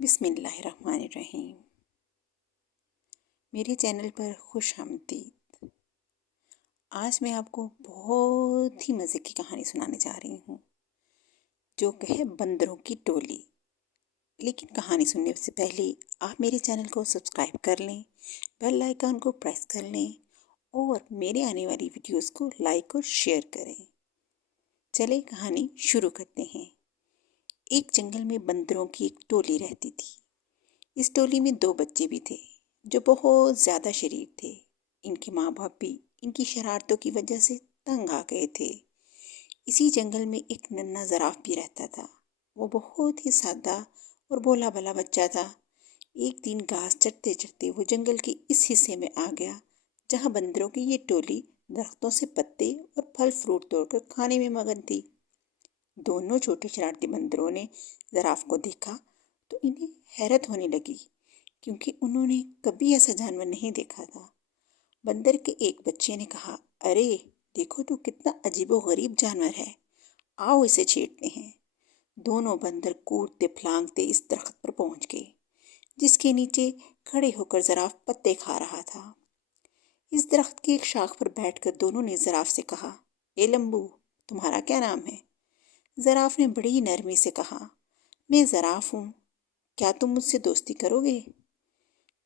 بسم اللہ الرحمن الرحیم۔ میرے چینل پر خوش آمدید۔ آج میں آپ کو بہت ہی مزے کی کہانی سنانے جا رہی ہوں جو کہ ہے بندروں کی ٹولی۔ لیکن کہانی سننے سے پہلے آپ میرے چینل کو سبسکرائب کر لیں، بیل آئیکن کو پریس کر لیں اور میرے آنے والی ویڈیوز کو لائک اور شیئر کریں۔ چلے کہانی شروع کرتے ہیں۔ ایک جنگل میں بندروں کی ایک ٹولی رہتی تھی۔ اس ٹولی میں 2 بچے بھی تھے جو بہت زیادہ شریر تھے۔ ان کے ماں باپ بھی ان کی شرارتوں کی وجہ سے تنگ آ گئے تھے۔ اسی جنگل میں ایک ننھا زراف بھی رہتا تھا۔ وہ بہت ہی سادہ اور بولا بھلا بچہ تھا۔ ایک دن گھاس چرتے چرتے وہ جنگل کے اس حصے میں آ گیا جہاں بندروں کی یہ ٹولی درختوں سے پتے اور پھل فروٹ توڑ کر کھانے میں مگن تھی۔ دونوں چھوٹے شرارتی بندروں نے زراف کو دیکھا تو انہیں حیرت ہونے لگی کیونکہ انہوں نے کبھی ایسا جانور نہیں دیکھا تھا۔ بندر کے ایک بچے نے کہا، ارے دیکھو تو کتنا عجیب و غریب جانور ہے، آؤ اسے چھیڑتے ہیں۔ دونوں بندر کودتے پھلانگتے اس درخت پر پہنچ گئے جس کے نیچے کھڑے ہو کر زراف پتے کھا رہا تھا۔ اس درخت کی ایک شاخ پر بیٹھ کر دونوں نے زراف سے کہا، اے لمبو، تمہارا کیا نام ہے؟ زراف نے بڑی نرمی سے کہا، میں زراف ہوں، کیا تم مجھ سے دوستی کرو گے؟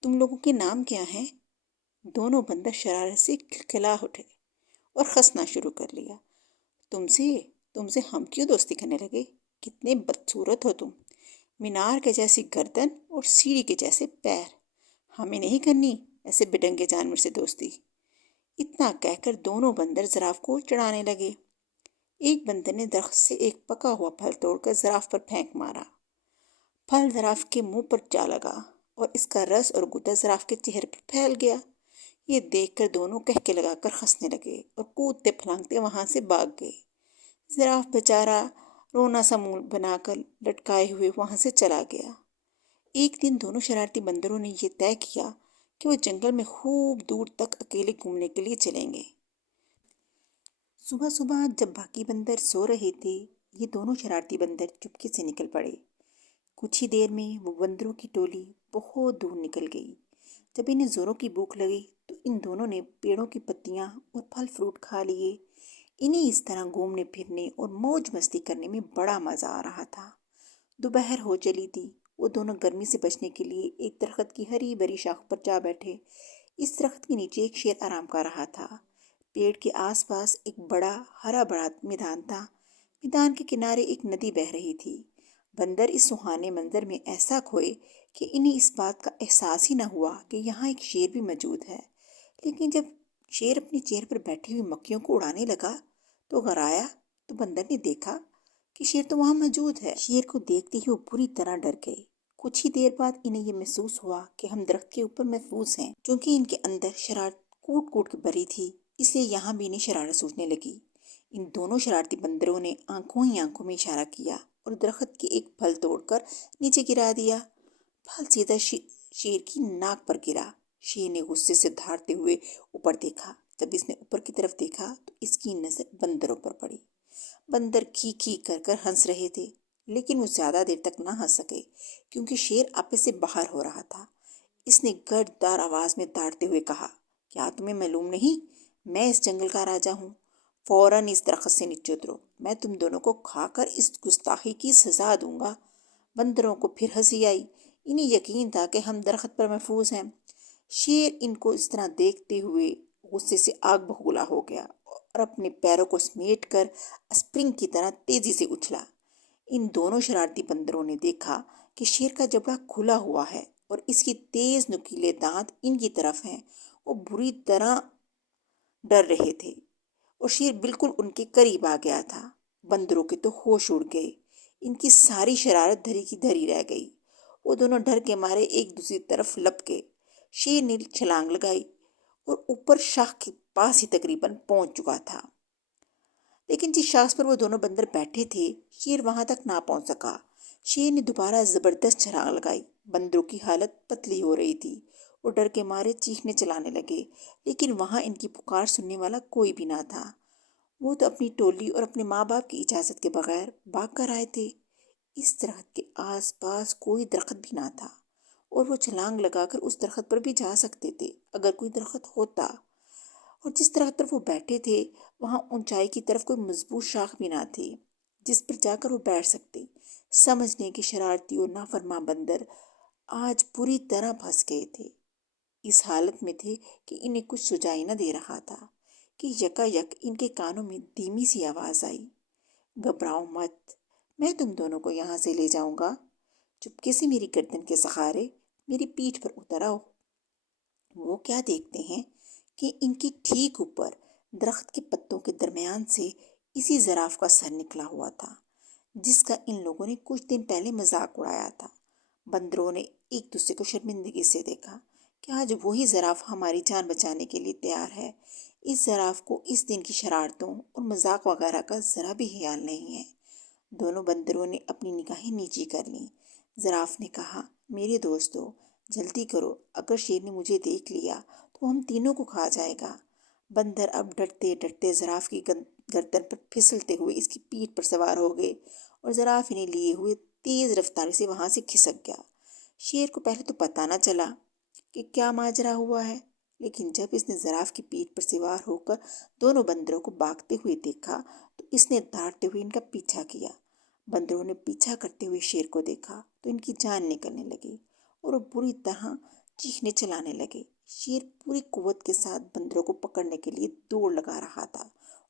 تم لوگوں کے نام کیا ہیں؟ دونوں بندر شرارت سے کھلکھلا اٹھے اور ہنسنا شروع کر لیا۔ تم سے ہم کیوں دوستی کرنے لگے؟ کتنے بدصورت ہو تم، مینار کے جیسی گردن اور سیڑھی کے جیسے پیر، ہمیں نہیں کرنی ایسے بڈنگے جانور سے دوستی۔ اتنا کہہ کر دونوں بندر زراف کو چڑھانے لگے۔ ایک بندر نے درخت سے ایک پکا ہوا پھل توڑ کر زراف پر پھینک مارا۔ پھل زراف کے منہ پر جا لگا اور اس کا رس اور غدہ زراف کے چہرے پر پھیل گیا۔ یہ دیکھ کر دونوں کہکے لگا کر ہنسنے لگے اور کودتے پھلانگتے وہاں سے بھاگ گئے۔ زراف بیچارہ رونا سا منہ بنا کر لٹکائے ہوئے وہاں سے چلا گیا۔ ایک دن دونوں شرارتی بندروں نے یہ طے کیا کہ وہ جنگل میں خوب دور تک اکیلے گھومنے کے لیے چلیں گے۔ صبح صبح جب باقی بندر سو رہے تھے، یہ دونوں شرارتی بندر چپکے سے نکل پڑے۔ کچھ ہی دیر میں وہ بندروں کی ٹولی بہت دور نکل گئی۔ جب انہیں زوروں کی بھوک لگی تو ان دونوں نے پیڑوں کی پتیاں اور پھل فروٹ کھا لیے۔ انہیں اس طرح گھومنے پھرنے اور موج مستی کرنے میں بڑا مزہ آ رہا تھا۔ دوپہر ہو چلی تھی۔ وہ دونوں گرمی سے بچنے کے لیے ایک درخت کی ہری بھری شاخ پر جا بیٹھے۔ اس درخت کے نیچے ایک شیر آرام کر رہا تھا۔ پیڑ کے آس پاس ایک بڑا ہرا بھرا میدان تھا۔ میدان کے کنارے ایک ندی بہہ رہی تھی۔ بندر اس سہانے منظر میں ایسا کھوئے کہ انہیں اس بات کا احساس ہی نہ ہوا کہ یہاں ایک شیر بھی موجود ہے۔ لیکن جب شیر اپنی چیئر پر بیٹھی ہوئی مکھیوں کو اڑانے لگا تو غرایا تو بندر نے دیکھا کہ شیر تو وہاں موجود ہے۔ شیر کو دیکھتے ہی وہ پوری طرح ڈر گئے۔ کچھ ہی دیر بعد انہیں یہ محسوس ہوا کہ ہم درخت کے اوپر محفوظ ہیں۔ چونکہ ان کے اندر شرارت کوٹ کوٹ کے بھری تھی، اس لیے یہاں بھی انہیں شرارت سوچنے لگی۔ ان دونوں شرارتی بندروں نے آنکھوں ہی آنکھوں میں اشارہ کیا اور درخت کی ایک پھل توڑ کر نیچے گرا دیا۔ پھل سیدھا شیر کی ناک پر گرا۔ شیر نے غصے سے دھاڑتے ہوئے اوپر دیکھا۔ جب اس نے اوپر کی طرف دیکھا تو اس کی نظر بندروں پر پڑی۔ بندر کھی کھی کر ہنس رہے تھے، لیکن وہ زیادہ دیر تک نہ ہنس سکے کیونکہ شیر آپے سے باہر ہو رہا تھا۔ اس نے گرددار آواز میں داڑتے ہوئے کہا، کیا تمہیں معلوم نہیں میں اس جنگل کا راجہ ہوں؟ فوراً اس درخت سے نیچے اترو، میں تم دونوں کو کھا کر اس گستاخی کی سزا دوں گا۔ بندروں کو پھر ہنسی آئی۔ انہیں یقین تھا کہ ہم درخت پر محفوظ ہیں۔ شیر ان کو اس طرح دیکھتے ہوئے غصے سے آگ بگولا ہو گیا اور اپنے پیروں کو سمیٹ کر اسپرنگ کی طرح تیزی سے اچھلا۔ ان دونوں شرارتی بندروں نے دیکھا کہ شیر کا جبڑا کھلا ہوا ہے اور اس کی تیز نکیلے دانت ان کی طرف ہیں۔ وہ بری طرح ڈر رہے تھے اور شیر بالکل ان کے قریب آ گیا تھا۔ بندروں کے تو ہوش اڑ گئے۔ ان کی ساری شرارت دھری کی دھری رہ گئی۔ وہ دونوں ڈر کے مارے ایک دوسری طرف لپ گئے۔ شیر نے چھلانگ لگائی اور اوپر شاخ کے پاس ہی تقریباً پہنچ چکا تھا۔ لیکن جس شاخ پر وہ دونوں بندر بیٹھے تھے، شیر وہاں تک نہ پہنچ سکا۔ شیر نے دوبارہ زبردست چھلانگ لگائی۔ بندروں کی حالت پتلی ہو رہی تھی۔ وہ ڈر کے مارے چیخنے چلانے لگے، لیکن وہاں ان کی پکار سننے والا کوئی بھی نہ تھا۔ وہ تو اپنی ٹولی اور اپنے ماں باپ کی اجازت کے بغیر بھاگ کر آئے تھے۔ اس درخت کے آس پاس کوئی درخت بھی نہ تھا اور وہ چھلانگ لگا کر اس درخت پر بھی جا سکتے تھے اگر کوئی درخت ہوتا، اور جس درخت پر وہ بیٹھے تھے وہاں اونچائی کی طرف کوئی مضبوط شاخ بھی نہ تھی جس پر جا کر وہ بیٹھ سکتے۔ سمجھنے کے شرارتی اور نافرماں بندر آج پوری طرح پھنس گئے تھے۔ اس حالت میں تھے کہ انہیں کچھ سجائی نہ دے رہا تھا کہ یکا یک ان کے کانوں میں دھیمی سی آواز آئی، گھبراؤ مت، میں تم دونوں کو یہاں سے لے جاؤں گا، چپکے سے میری گردن کے سہارے میری پیٹھ پر اتر آؤ۔ وہ کیا دیکھتے ہیں کہ ان کے ٹھیک اوپر درخت کے پتوں کے درمیان سے اسی زراف کا سر نکلا ہوا تھا جس کا ان لوگوں نے کچھ دن پہلے مذاق اڑایا تھا۔ بندروں نے ایک دوسرے کو شرمندگی سے دیکھا کہ آج وہی زراف ہماری جان بچانے کے لیے تیار ہے۔ اس زراف کو اس دن کی شرارتوں اور مذاق وغیرہ کا ذرا بھی خیال نہیں ہے۔ دونوں بندروں نے اپنی نگاہیں نیچی کر لیں۔ زراف نے کہا، میرے دوستو، جلدی کرو، اگر شیر نے مجھے دیکھ لیا تو ہم تینوں کو کھا جائے گا۔ بندر اب ڈرتے ڈرتے زراف کی گردن پر پھسلتے ہوئے اس کی پیٹھ پر سوار ہو گئے اور زراف انہیں لیے ہوئے تیز رفتاری سے وہاں سے کھسک گیا۔ شیر کو پہلے تو پتہ نہ چلا کہ کیا ماجرا ہوا ہے، لیکن جب اس نے زراف کی پیٹھ پر سوار ہو کر دونوں بندروں کو بھاگتے ہوئے دیکھا تو اس نے دھاڑتے ہوئے ان کا پیچھا کیا۔ بندروں نے پیچھا کرتے ہوئے شیر کو دیکھا تو ان کی جان نکلنے لگی اور وہ بری طرح چیخنے چلانے لگے۔ شیر پوری قوت کے ساتھ بندروں کو پکڑنے کے لیے دوڑ لگا رہا تھا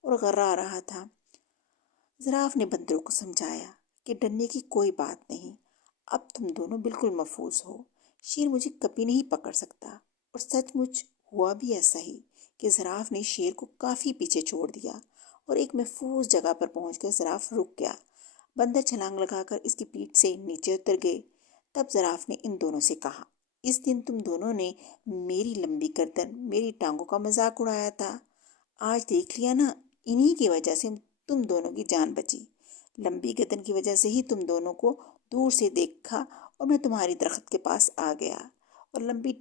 اور غرا رہا تھا۔ زراف نے بندروں کو سمجھایا کہ ڈرنے کی کوئی بات نہیں، اب تم دونوں بالکل محفوظ ہو، شیر مجھے کبھی نہیں پکڑ سکتا۔ اور سچ مچ ہوا بھی ایسا ہی کہ زراف نے شیر کو کافی پیچھے چھوڑ دیا اور ایک محفوظ جگہ پر پہنچ کر زراف رک گیا۔ بندر چھلانگ لگا کر اس کی پیٹھ سے نیچے اتر گئے۔ تب زراف نے ان دونوں سے کہا، اس دن تم دونوں نے میری لمبی گردن، میری ٹانگوں کا مذاق اڑایا تھا، آج دیکھ لیا نا، انہی کی وجہ سے تم دونوں کی جان بچی۔ لمبی گردن کی وجہ سے ہی تم دونوں کو دور سے دیکھا اور میں تمہاری درخت کے پاس آ گیا، اور لمبی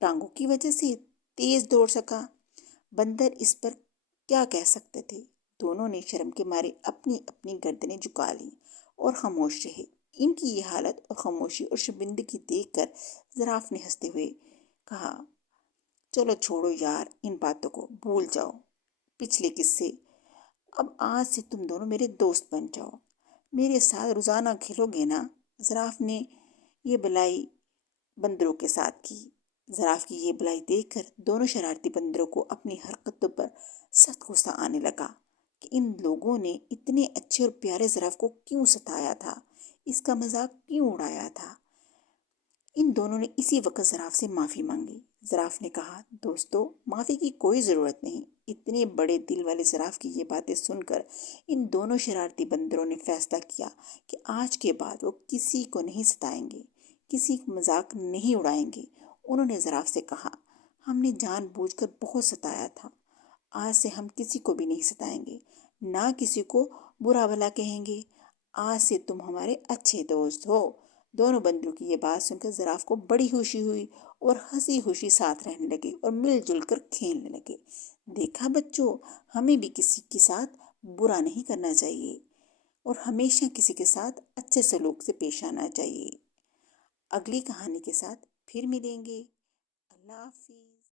ٹانگوں کی وجہ سے تیز دوڑ سکا۔ بندر اس پر کیا کہہ سکتے تھے؟ دونوں نے شرم کے مارے اپنی اپنی گردنیں جھکا لیں اور خاموش رہے۔ ان کی یہ حالت اور خاموشی اور شرمندگی دیکھ کر زراف نے ہنستے ہوئے کہا، چلو چھوڑو یار، ان باتوں کو بھول جاؤ، پچھلے قصے، اب آج سے تم دونوں میرے دوست بن جاؤ، میرے ساتھ روزانہ کھیلو گے نا۔ زراف نے یہ بلائی بندروں کے ساتھ کی۔ زراف کی یہ بلائی دیکھ کر دونوں شرارتی بندروں کو اپنی حرکتوں پر سخت غصہ آنے لگا کہ ان لوگوں نے اتنے اچھے اور پیارے زراف کو کیوں ستایا تھا، اس کا مذاق کیوں اڑایا تھا۔ ان دونوں نے اسی وقت زراف سے معافی مانگی۔ زراف نے کہا، دوستو، معافی کی کوئی ضرورت نہیں۔ اتنے بڑے دل والے زراف کی یہ باتیں سن کر ان دونوں شرارتی بندروں نے فیصلہ کیا کہ آج کے بعد وہ کسی کو نہیں ستائیں گے، کسی کا مذاق نہیں اڑائیں گے۔ انہوں نے زراف سے کہا، ہم نے جان بوجھ کر بہت ستایا تھا، آج سے ہم کسی کو بھی نہیں ستائیں گے، نہ کسی کو برا بھلا کہیں گے، آج سے تم ہمارے اچھے دوست ہو۔ دونوں بندروں کی یہ بات سن کر زراف کو بڑی خوشی ہوئی اور ہنسی خوشی ساتھ رہنے لگے اور مل جل کر کھیلنے لگے۔ دیکھا بچوں، ہمیں بھی کسی کے ساتھ برا نہیں کرنا چاہیے اور ہمیشہ کسی کے ساتھ اچھے سلوک سے پیش آنا چاہیے۔ اگلی کہانی کے ساتھ پھر ملیں گے۔ اللہ حافظ۔